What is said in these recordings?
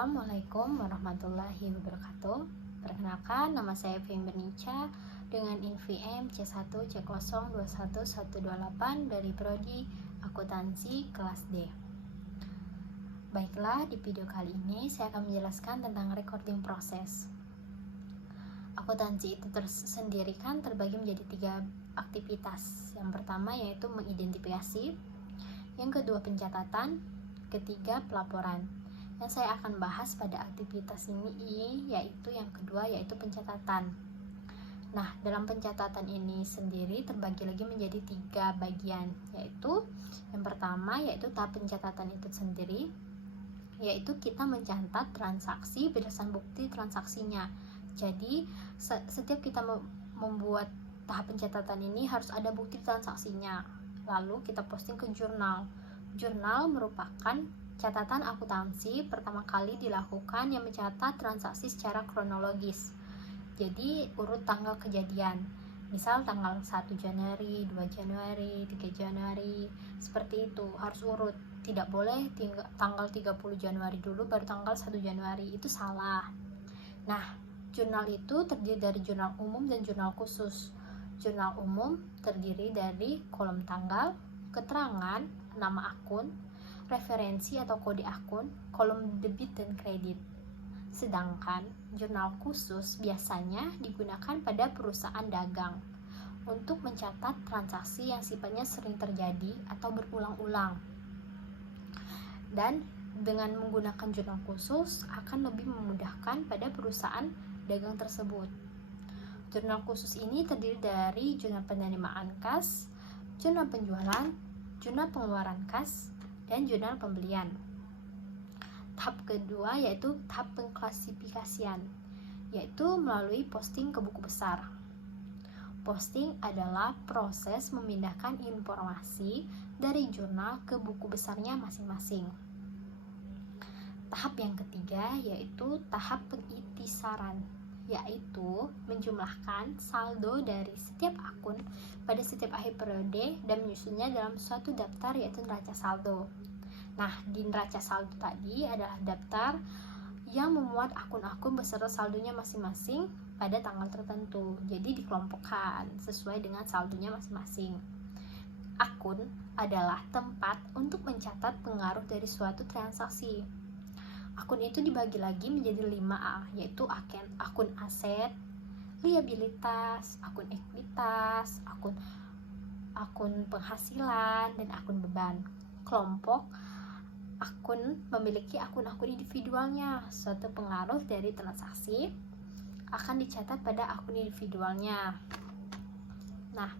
Assalamualaikum warahmatullahi wabarakatuh. Perkenalkan, nama saya Fim Bernica dengan NVM C1C021128 dari Prodi Akuntansi kelas D. Baiklah, di video kali ini saya akan menjelaskan tentang recording proses. Akuntansi itu tersendiri kan terbagi menjadi 3 aktivitas. Yang pertama yaitu mengidentifikasi, yang kedua pencatatan, ketiga pelaporan. Yang saya akan bahas pada aktivitas ini yaitu yang kedua, yaitu pencatatan. Nah, dalam pencatatan ini sendiri terbagi lagi menjadi 3 bagian, yaitu yang pertama yaitu tahap pencatatan itu sendiri, yaitu kita mencatat transaksi berdasarkan bukti transaksinya. Jadi setiap kita membuat tahap pencatatan ini harus ada bukti transaksinya, lalu kita posting ke jurnal. Jurnal merupakan catatan akuntansi pertama kali dilakukan yang mencatat transaksi secara kronologis. Jadi urut tanggal kejadian. Misal tanggal 1 Januari, 2 Januari, 3 Januari, seperti itu harus urut. Tidak boleh tanggal 30 Januari dulu baru tanggal 1 Januari, itu salah. Nah, jurnal itu terdiri dari jurnal umum dan jurnal khusus. Jurnal umum terdiri dari kolom tanggal, keterangan, nama akun, referensi atau kode akun, kolom debit dan kredit. Sedangkan jurnal khusus biasanya digunakan pada perusahaan dagang untuk mencatat transaksi yang sifatnya sering terjadi atau berulang-ulang. Dan dengan menggunakan jurnal khusus akan lebih memudahkan pada perusahaan dagang tersebut. Jurnal khusus ini terdiri dari jurnal penerimaan kas, jurnal penjualan, jurnal pengeluaran kas, dan jurnal pembelian. Tahap kedua yaitu tahap pengklasifikasian, yaitu melalui posting ke buku besar. Posting adalah proses memindahkan informasi dari jurnal ke buku besarnya masing-masing. Tahap yang ketiga yaitu tahap pengitisaran, yaitu menjumlahkan saldo dari setiap akun pada setiap akhir periode dan menyusunnya dalam suatu daftar yaitu neraca saldo. Nah, di neraca saldo tadi adalah daftar yang memuat akun-akun beserta saldonya masing-masing pada tanggal tertentu. Jadi dikelompokkan sesuai dengan saldonya masing-masing. Akun adalah tempat untuk mencatat pengaruh dari suatu transaksi. Akun itu dibagi lagi menjadi 5A, yaitu akun aset, liabilitas, akun ekuitas, akun penghasilan, dan akun beban. Kelompok akun memiliki akun-akun individualnya. Suatu pengaruh dari transaksi akan dicatat pada akun individualnya. Nah,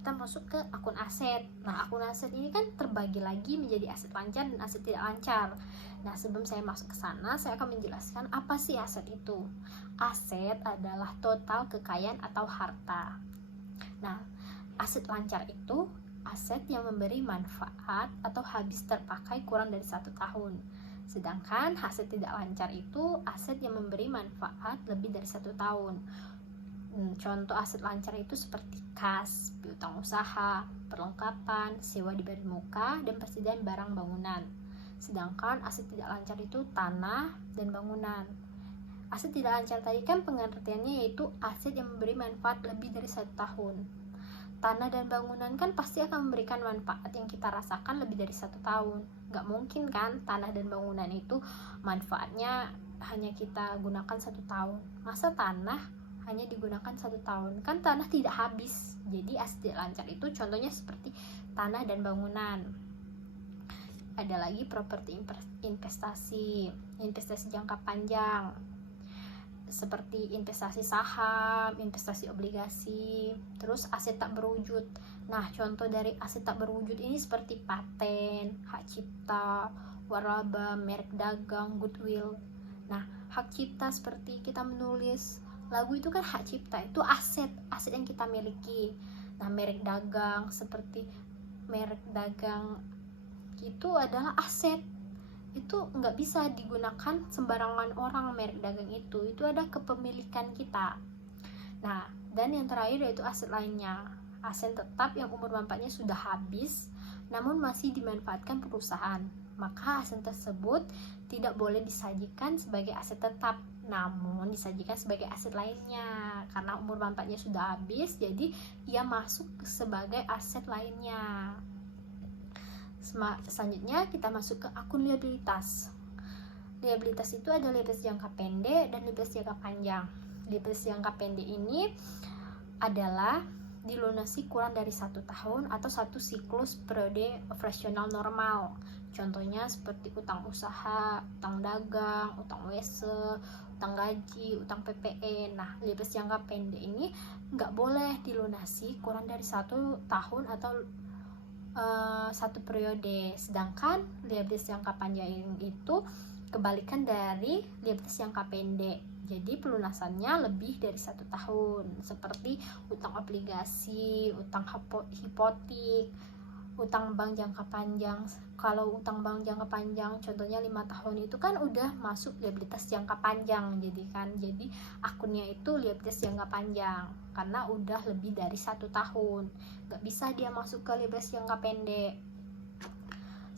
kita masuk ke akun aset. Nah, akun aset ini kan terbagi lagi menjadi aset lancar dan aset tidak lancar. Nah, sebelum saya masuk ke sana, saya akan menjelaskan apa sih aset itu. Aset adalah total kekayaan atau harta. Nah, aset lancar itu aset yang memberi manfaat atau habis terpakai kurang dari 1 tahun. Sedangkan aset tidak lancar itu aset yang memberi manfaat lebih dari 1 tahun. Contoh aset lancar itu seperti kas, piutang usaha, perlengkapan, sewa di bari muka, dan persediaan barang bangunan. Sedangkan aset tidak lancar itu tanah dan bangunan. Aset tidak lancar tadi kan pengertiannya yaitu aset yang memberi manfaat lebih dari 1 tahun. Tanah dan bangunan kan pasti akan memberikan manfaat yang kita rasakan lebih dari 1 tahun. Nggak mungkin kan tanah dan bangunan itu manfaatnya hanya kita gunakan 1 tahun. Masa tanah hanya digunakan 1 tahun? Kan tanah tidak habis. Jadi aset tidak lancar itu contohnya seperti tanah dan bangunan. Ada lagi properti investasi jangka panjang, seperti investasi saham, investasi obligasi, terus aset tak berwujud. Nah, contoh dari aset tak berwujud ini seperti paten, hak cipta, waralaba, merek dagang, goodwill. Nah, hak cipta seperti kita menulis lagu itu kan hak cipta, itu aset yang kita miliki. Nah, merek dagang seperti merek dagang itu adalah aset. Itu nggak bisa digunakan sembarangan orang. Merek dagang itu ada kepemilikan kita. Nah, dan yang terakhir yaitu aset lainnya, aset tetap yang umur manfaatnya sudah habis namun masih dimanfaatkan perusahaan. maka aset tersebut tidak boleh disajikan sebagai aset tetap, namun disajikan sebagai aset lainnya. Karena umur manfaatnya sudah habis, jadi ia masuk sebagai aset lainnya. Selanjutnya kita masuk ke akun liabilitas. Liabilitas itu ada liabilitas jangka pendek dan liabilitas jangka panjang. Liabilitas jangka pendek ini adalah dilunasi kurang dari 1 tahun atau 1 siklus periode operasional normal. Contohnya seperti utang usaha, utang dagang, utang WC, utang gaji, utang PPN. Nah, liabilitas jangka pendek ini nggak boleh dilunasi kurang dari 1 tahun atau 1 periode. Sedangkan liabilitas jangka panjang itu kebalikan dari liabilitas jangka pendek. Jadi pelunasannya lebih dari 1 tahun, seperti utang obligasi, utang hipotek, utang bank jangka panjang. Kalau utang bank jangka panjang contohnya 5 tahun itu kan udah masuk liabilitas jangka panjang, jadi akunnya itu liabilitas jangka panjang karena udah lebih dari 1 tahun, nggak bisa dia masuk ke liabilitas jangka pendek.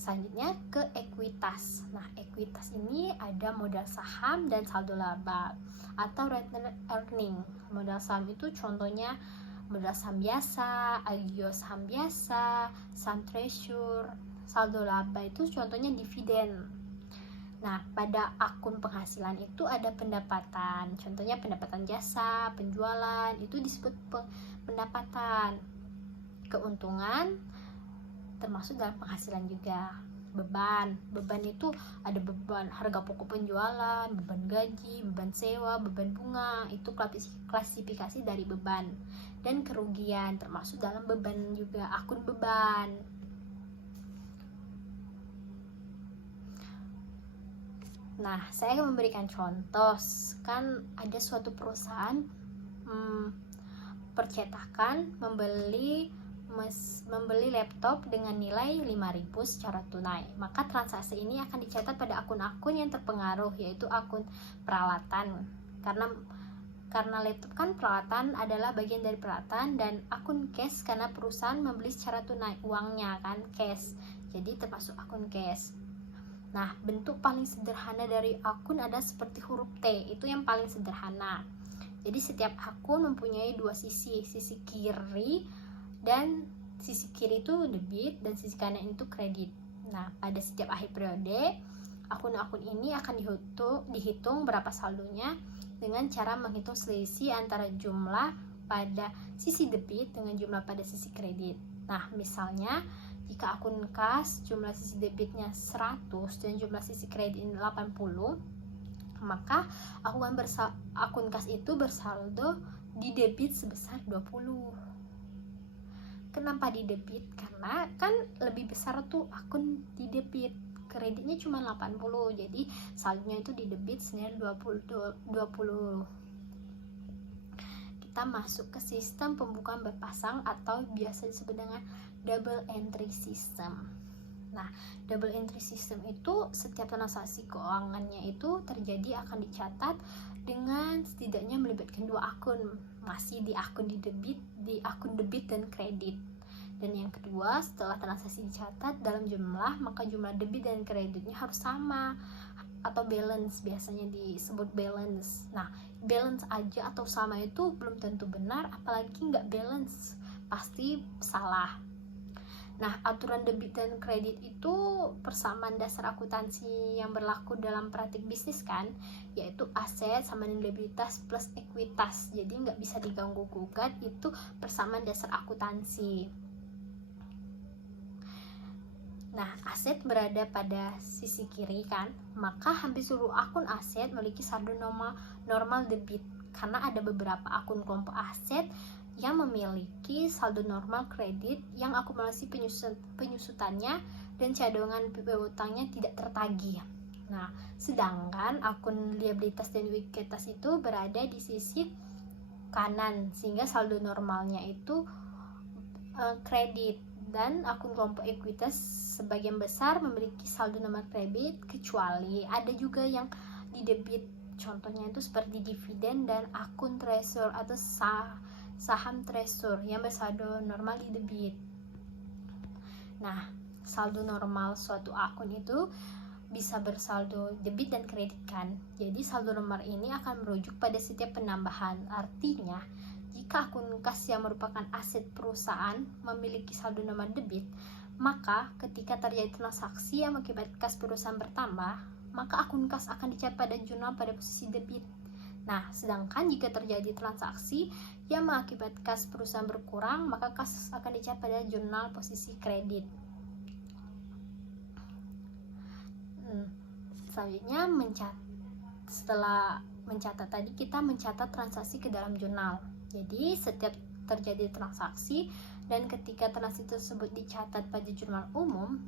Selanjutnya ke ekuitas. Nah, ekuitas ini ada modal saham dan saldo laba atau retained earning. Modal saham itu contohnya modal saham biasa, agio saham biasa, saham treasure. Saldo laba itu contohnya dividen. Nah, pada akun penghasilan itu ada pendapatan. Contohnya pendapatan jasa, penjualan, itu disebut pendapatan. Keuntungan termasuk dalam penghasilan juga. Beban itu ada beban harga pokok penjualan, beban gaji, beban sewa, beban bunga, itu klasifikasi dari beban. Dan kerugian termasuk dalam beban juga, akun beban. Nah, saya akan memberikan contoh. Kan ada suatu perusahaan percetakan membeli laptop dengan nilai 5.000 secara tunai. Maka transaksi ini akan dicatat pada akun-akun yang terpengaruh, yaitu akun peralatan. Karena laptop kan peralatan adalah bagian dari peralatan, dan akun cash karena perusahaan membeli secara tunai, uangnya kan cash. Jadi termasuk akun cash. Nah, bentuk paling sederhana dari akun ada seperti huruf T, itu yang paling sederhana. Jadi setiap akun mempunyai 2 sisi kiri dan sisi kiri itu debit dan sisi kanan itu kredit. Nah, pada setiap akhir periode, akun-akun ini akan dihitung berapa saldonya dengan cara menghitung selisih antara jumlah pada sisi debit dengan jumlah pada sisi kredit. Nah, misalnya jika akun kas jumlah sisi debitnya 100 dan jumlah sisi kredit 80, maka akun kas itu bersaldo di debit sebesar 20. Kenapa di debit? Karena kan lebih besar tuh akun di debit, kreditnya cuma 80, jadi saldonya itu di debit senilai 20. Kita masuk ke sistem pembukuan berpasang atau biasa disebut dengan double entry system. Nah, double entry system itu setiap transaksi keuangannya itu terjadi akan dicatat dengan setidaknya melibatkan 2 akun, masih di akun akun debit dan kredit. Dan yang kedua, setelah transaksi dicatat dalam jumlah, maka jumlah debit dan kreditnya harus sama atau balance, biasanya disebut balance. Nah, balance aja atau sama itu belum tentu benar, apalagi nggak balance, pasti salah. Nah, aturan debit dan kredit itu persamaan dasar akuntansi yang berlaku dalam praktik bisnis kan, yaitu aset sama dengan liabilitas plus ekuitas. Jadi nggak bisa diganggu gugat, itu persamaan dasar akuntansi. Nah, aset berada pada sisi kiri kan, maka hampir seluruh akun aset memiliki saldo normal debit, karena ada beberapa akun kelompok aset yang memiliki saldo normal kredit yang akumulasi penyusutannya dan cadangan piutangnya tidak tertagih. Nah, sedangkan akun liabilitas dan ekuitas itu berada di sisi kanan, sehingga saldo normalnya itu kredit, dan akun kelompok ekuitas sebagian besar memiliki saldo normal kredit, kecuali ada juga yang di debit, contohnya itu seperti dividen dan akun treasure atau saham treasure yang bersaldo normal di debit. Nah, saldo normal suatu akun itu bisa bersaldo debit dan kredit kan. Jadi saldo nomor ini akan merujuk pada setiap penambahan. Artinya, jika akun kas yang merupakan aset perusahaan memiliki saldo nomor debit, maka ketika terjadi transaksi yang mengakibatkan kas perusahaan bertambah, maka akun kas akan dicatat pada jurnal pada posisi debit. Nah, sedangkan jika terjadi transaksi yang mengakibatkan kas perusahaan berkurang, maka kas akan dicatat pada jurnal posisi kredit. Selanjutnya, setelah mencatat tadi, kita mencatat transaksi ke dalam jurnal. Jadi setiap terjadi transaksi dan ketika transaksi tersebut dicatat pada jurnal umum,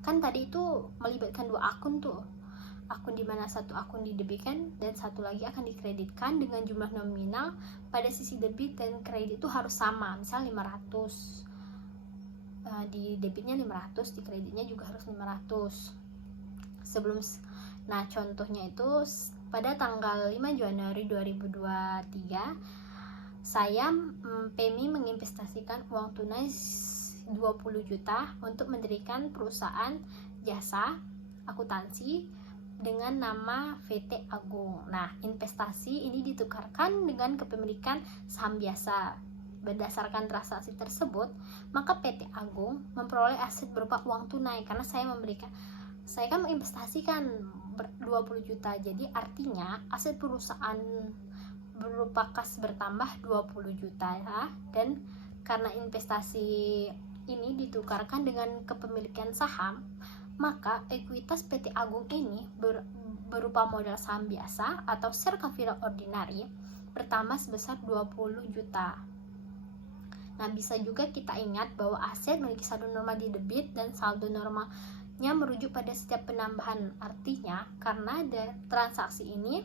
kan tadi itu melibatkan dua akun tuh, akun di mana satu akun didebitkan dan satu lagi akan dikreditkan dengan jumlah nominal pada sisi debit dan kredit itu harus sama. Misal 500, di debitnya 500, di kreditnya juga harus 500. Nah, contohnya itu pada tanggal 5 Januari 2023 saya PMI menginvestasikan uang tunai 20 juta untuk mendirikan perusahaan jasa akuntansi dengan nama VT Agung. Nah, investasi ini ditukarkan dengan kepemilikan saham biasa. Berdasarkan transaksi tersebut, maka PT Agung memperoleh aset berupa uang tunai karena saya kan menginvestasikan 20 juta. Jadi artinya aset perusahaan berupa kas bertambah 20 juta ya. Dan karena investasi ini ditukarkan dengan kepemilikan saham, maka ekuitas PT Agung ini berupa modal saham biasa atau share capital ordinary bertambah sebesar 20 juta. Nah, bisa juga kita ingat bahwa aset memiliki saldo normal di debit dan saldo normalnya merujuk pada setiap penambahan. Artinya, karena ada transaksi ini,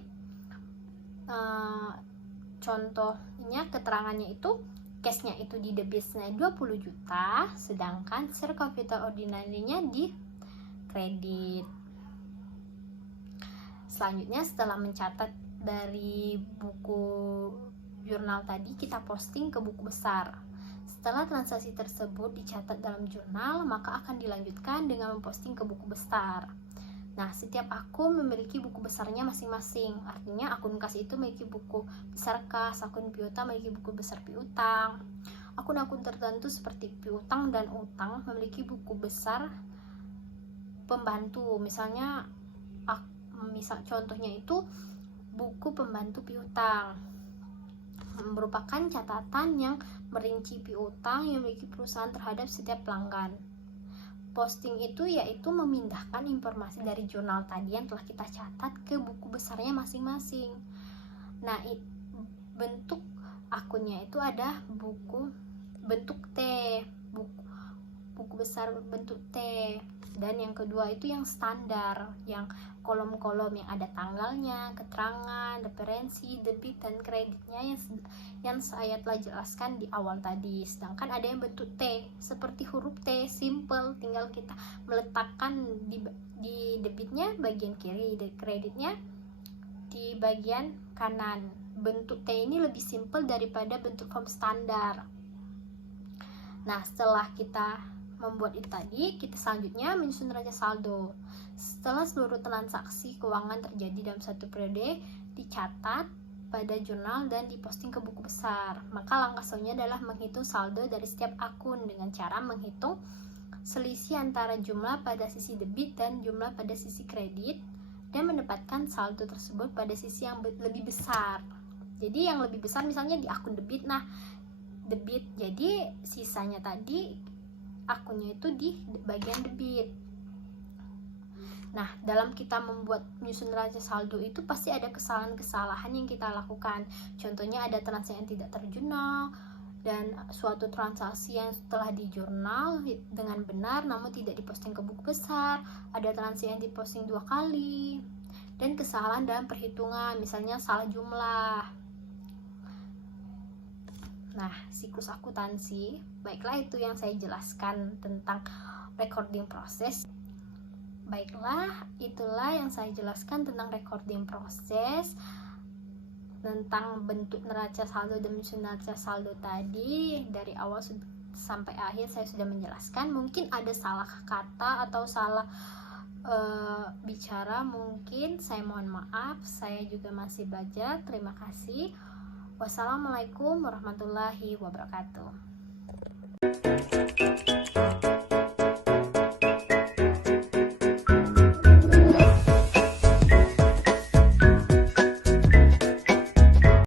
contohnya keterangannya itu cashnya itu di debitnya 20 juta, sedangkan share capital ordinary-nya di kredit. Selanjutnya, setelah mencatat dari buku jurnal tadi, kita posting ke buku besar. Setelah transaksi tersebut dicatat dalam jurnal, maka akan dilanjutkan dengan memposting ke buku besar. Nah, setiap akun memiliki buku besarnya masing-masing. Artinya akun kas itu memiliki buku besar kas, akun piutang memiliki buku besar piutang. Akun-akun tertentu seperti piutang dan utang memiliki buku besar pembantu. Misalnya contohnya itu buku pembantu piutang, merupakan catatan yang merinci piutang yang memiliki perusahaan terhadap setiap pelanggan. Posting itu yaitu memindahkan informasi dari jurnal tadi yang telah kita catat ke buku besarnya masing-masing. Nah, bentuk akunnya itu ada buku bentuk T, buku besar bentuk T. Dan yang kedua itu yang standar, yang kolom-kolom yang ada tanggalnya, keterangan, referensi, debit dan kreditnya yang saya telah jelaskan di awal tadi. Sedangkan ada yang bentuk T, seperti huruf T, simple, tinggal kita meletakkan di debitnya bagian kiri, di kreditnya di bagian kanan. Bentuk T ini lebih simple daripada bentuk form standar. Nah, setelah kita membuat itu tadi, kita selanjutnya menyusun neraca saldo. Setelah seluruh transaksi keuangan terjadi dalam satu periode dicatat pada jurnal dan diposting ke buku besar, maka langkah selanjutnya adalah menghitung saldo dari setiap akun dengan cara menghitung selisih antara jumlah pada sisi debit dan jumlah pada sisi kredit dan mendapatkan saldo tersebut pada sisi yang lebih besar. Jadi yang lebih besar misalnya di akun debit, nah debit, jadi sisanya tadi akunnya itu di bagian debit. Nah, dalam kita menyusun neraca saldo itu pasti ada kesalahan-kesalahan yang kita lakukan. Contohnya ada transaksi yang tidak terjurnal dan suatu transaksi yang setelah dijurnal dengan benar namun tidak diposting ke buku besar. Ada transaksi yang diposting 2 kali. Dan kesalahan dalam perhitungan, misalnya salah jumlah. Nah, siklus akuntansi, baiklah itu yang saya jelaskan tentang recording proses. Baiklah, itulah yang saya jelaskan tentang recording proses, tentang bentuk neraca saldo dan menyusun neraca saldo tadi. Dari awal sampai akhir saya sudah menjelaskan. Mungkin ada salah kata atau salah bicara, mungkin saya mohon maaf. Saya juga masih belajar. Terima kasih. Wassalamualaikum warahmatullahi wabarakatuh.